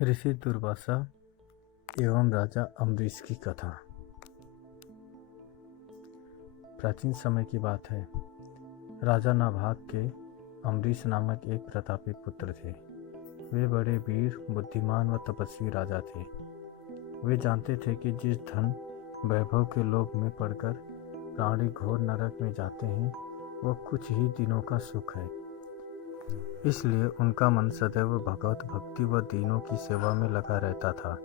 ऋषि दुर्वासा एवं राजा अम्बरीश की कथा। प्राचीन समय की बात है। राजा नाभाग के अम्बरीश नामक एक प्रतापी पुत्र थे। वे बड़े वीर, बुद्धिमान व तपस्वी राजा थे। वे जानते थे कि जिस धन वैभव के लोभ में पड़कर प्राणी घोर नरक में जाते हैं, वह कुछ ही दिनों का सुख है। इसलिए उनका मन सदैव भगवत भक्ति व दीनों की सेवा में लगा रहता था।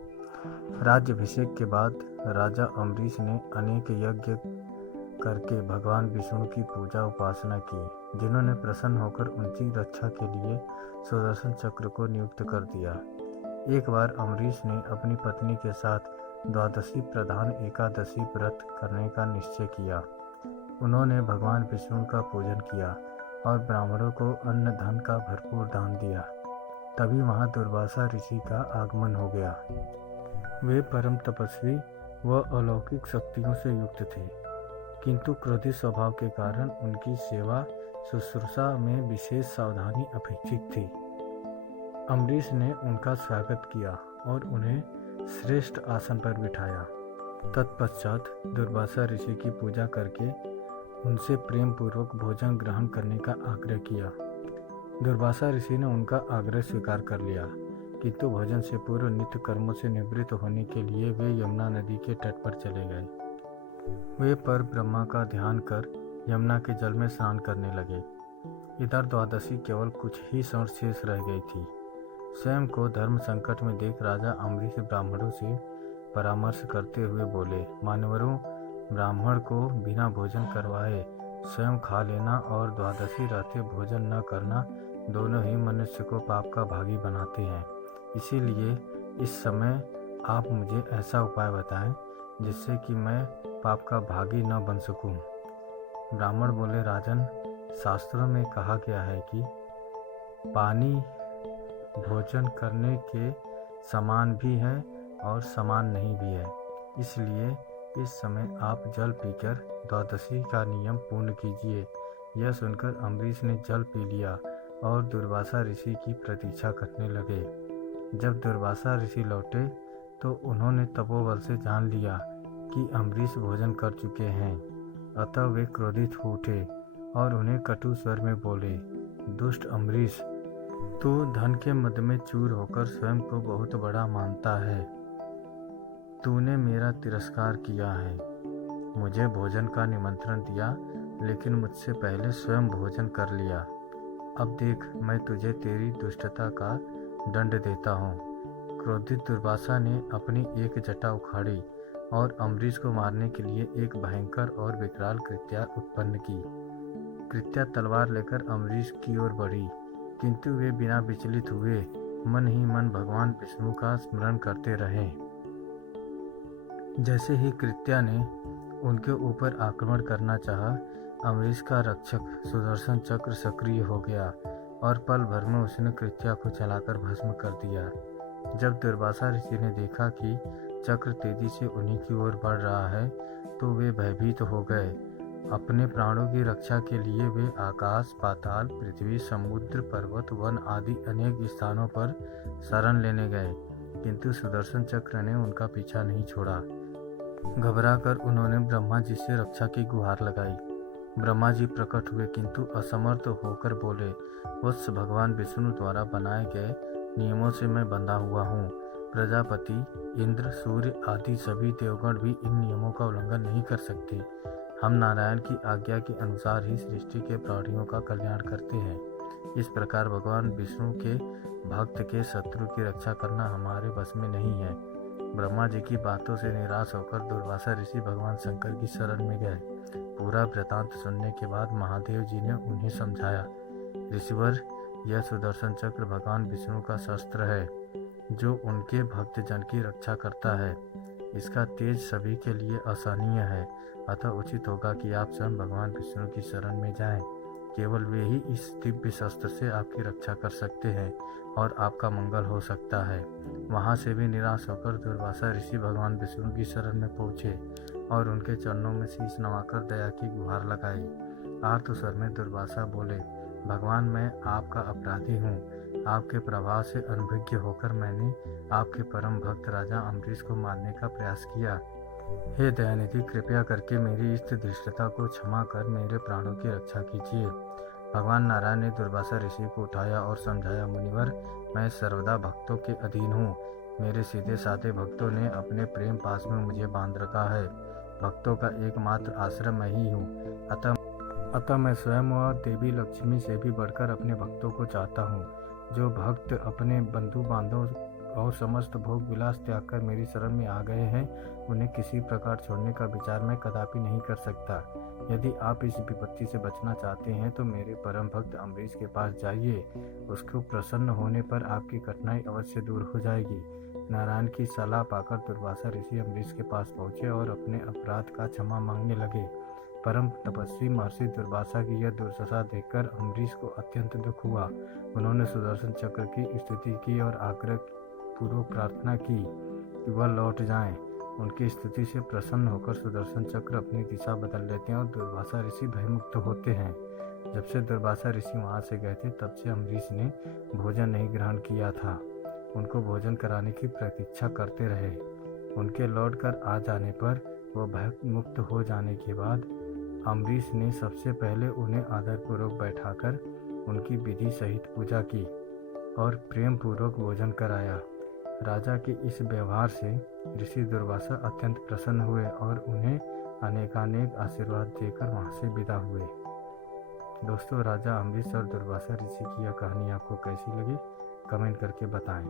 राज्याभिषेक के बाद राजा अम्बरीश ने अनेक यज्ञ करके भगवान विष्णु की पूजा उपासना की, जिन्होंने प्रसन्न होकर उनकी रक्षा के लिए सुदर्शन चक्र को नियुक्त कर दिया। एक बार अम्बरीश ने अपनी पत्नी के साथ द्वादशी प्रधान एकादशी व्रत करने का निश्चय किया। उन्होंने भगवान विष्णु का पूजन किया और ब्राह्मणों को अन्न धन का भरपूर दान दिया। तभी वहां दुर्वासा ऋषि का आगमन हो गया। वे परम तपस्वी व अलौकिक शक्तियों से युक्त थे, किंतु क्रोधित स्वभाव के कारण उनकी सेवा शुश्रूषा में विशेष सावधानी अपेक्षित थी। अम्बरीश ने उनका स्वागत किया और उन्हें श्रेष्ठ आसन पर बिठाया। तत्पश्चात दुर्वासा ऋषि की पूजा करके उनसे प्रेम पूर्वक भोजन ग्रहण करने का आग्रह किया। दुर्वासा ऋषि ने उनका आग्रह स्वीकार कर लिया, किंतु भोजन से पूर्व नित्य कर्मों से निवृत्त होने के लिए वे यमुना नदी के तट पर चले गए। वे पर ब्रह्मा का ध्यान कर यमुना के जल में स्नान करने लगे। इधर द्वादशी केवल कुछ ही क्षण शेष रह गई थी। स्वयं को धर्म संकट में देख राजा अम्बरीश ब्राह्मणों से परामर्श करते हुए बोले, मान्यवरों, ब्राह्मण को बिना भोजन करवाए स्वयं खा लेना और द्वादशी रहते भोजन न करना दोनों ही मनुष्य को पाप का भागी बनाते हैं। इसीलिए इस समय आप मुझे ऐसा उपाय बताएं जिससे कि मैं पाप का भागी न बन सकूं। ब्राह्मण बोले, राजन, शास्त्रों में कहा गया है कि पानी भोजन करने के समान भी है और समान नहीं भी है। इसलिए इस समय आप जल पीकर द्वादशी का नियम पूर्ण कीजिए। यह सुनकर अम्बरीश ने जल पी लिया और दुर्वासा ऋषि की प्रतीक्षा करने लगे। जब दुर्वासा ऋषि लौटे तो उन्होंने तपोबल से जान लिया कि अम्बरीश भोजन कर चुके हैं। अतः वे क्रोधित हो उठे और उन्हें कटु स्वर में बोले, दुष्ट अम्बरीश, तू धन के मद में चूर होकर स्वयं को बहुत बड़ा मानता है। तूने मेरा तिरस्कार किया है। मुझे भोजन का निमंत्रण दिया, लेकिन मुझसे पहले स्वयं भोजन कर लिया। अब देख, मैं तुझे तेरी दुष्टता का दंड देता हूँ। क्रोधित दुर्वासा ने अपनी एक जटा उखाड़ी और अम्बरीश को मारने के लिए एक भयंकर और विकराल कृत्या उत्पन्न की। कृत्या तलवार लेकर अम्बरीश की ओर बढ़ी, किंतु वे बिना विचलित हुए मन ही मन भगवान विष्णु का स्मरण करते रहे। जैसे ही कृत्या ने उनके ऊपर आक्रमण करना चाहा, अम्बरीश का रक्षक सुदर्शन चक्र सक्रिय हो गया और पल भर में उसने कृत्या को जलाकर भस्म कर दिया। जब दुर्वासा ऋषि ने देखा कि चक्र तेजी से उन्हीं की ओर बढ़ रहा है, तो वे भयभीत हो गए। अपने प्राणों की रक्षा के लिए वे आकाश, पाताल, पृथ्वी, समुद्र, पर्वत, वन आदि अनेक स्थानों पर शरण लेने गए, किंतु सुदर्शन चक्र ने उनका पीछा नहीं छोड़ा। घबराकर उन्होंने ब्रह्मा जी से रक्षा की गुहार लगाई। ब्रह्मा जी प्रकट हुए, किंतु असमर्थ होकर बोले, वत्स, भगवान विष्णु द्वारा बनाए गए नियमों से मैं बंधा हुआ हूँ। प्रजापति, इंद्र, सूर्य आदि सभी देवगण भी इन नियमों का उल्लंघन नहीं कर सकते। हम नारायण की आज्ञा के अनुसार ही सृष्टि के प्राणियों का कल्याण करते हैं। इस प्रकार भगवान विष्णु के भक्त के शत्रु की रक्षा करना हमारे बस में नहीं है। ब्रह्मा जी की बातों से निराश होकर दुर्वासा ऋषि भगवान शंकर की शरण में गए। पूरा वृतांत सुनने के बाद महादेव जी ने उन्हें समझाया, ऋषिवर, यह सुदर्शन चक्र भगवान विष्णु का शस्त्र है, जो उनके भक्त जन की रक्षा करता है। इसका तेज सभी के लिए असहनीय है, अतः उचित होगा कि आप स्वयं भगवान विष्णु की शरण में जाएं। केवल वे ही इस दिव्य शस्त्र से आपकी रक्षा कर सकते हैं और आपका मंगल हो सकता है। वहां से भी निराश होकर दुर्वासा ऋषि भगवान विष्णु की शरण में पहुंचे और उनके चरणों में शीश नवाकर दया की गुहार लगाई। आर्त स्वर में दुर्वासा बोले, भगवान, मैं आपका अपराधी हूँ। आपके प्रभाव से अनभिज्ञ होकर मैंने आपके परम भक्त राजा अम्बरीश को मारने का प्रयास किया। हे दयानिधि, कृपया करके मेरी इस धृष्टता को क्षमा कर मेरे प्राणों की रक्षा कीजिए। भगवान नारायण ने दुर्वासा ऋषि को उठाया और समझाया, मुनिवर, मैं सर्वदा भक्तों के अधीन हूँ। मेरे सीधे साधे भक्तों ने अपने प्रेम पास में मुझे बांध रखा है। भक्तों का एकमात्र आश्रय मैं ही हूँ। अतः मैं स्वयं और देवी लक्ष्मी से भी बढ़कर अपने भक्तों को चाहता हूँ। जो भक्त अपने बंधु बांधव और समस्त भोग विलास त्याग कर मेरी शरण में आ गए हैं, उन्हें किसी प्रकार छोड़ने का विचार मैं कदापि नहीं कर सकता। यदि आप इस विपत्ति से बचना चाहते हैं तो मेरे परम भक्त अम्बरीश के पास जाइए। उसको प्रसन्न होने पर आपकी कठिनाई अवश्य दूर हो जाएगी। नारायण की सलाह पाकर दुर्वासा ऋषि अम्बरीश के पास पहुंचे और अपने अपराध का क्षमा मांगने लगे। परम तपस्वी महर्षि दुर्वासा की यह दुर्दशा देखकर अम्बरीश को अत्यंत दुख हुआ। उन्होंने सुदर्शन चक्र की स्तुति की और आग्रह पूर्वक प्रार्थना की कि वह लौट जाएं। उनकी स्तुति से प्रसन्न होकर सुदर्शन चक्र अपनी दिशा बदल लेते हैं और दुर्वासा ऋषि भयमुक्त होते हैं। जब से दुर्वासा ऋषि वहां से गए थे, तब से अम्बरीश ने भोजन नहीं ग्रहण किया था। उनको भोजन कराने की प्रतीक्षा करते रहे। उनके लौटकर आ जाने पर वह भय मुक्त हो जाने के बाद अम्बरीश ने सबसे पहले उन्हें आदरपूर्वक बैठाकर उनकी विधि सहित पूजा की और प्रेम पूर्वक भोजन कराया। राजा के इस व्यवहार से ऋषि दुर्वासा अत्यंत प्रसन्न हुए और उन्हें अनेकानेक आशीर्वाद देकर वहां से विदा हुए। दोस्तों, राजा अम्बरीश और दुर्वासा ऋषि की यह कहानी आपको कैसी लगी, कमेंट करके बताएं।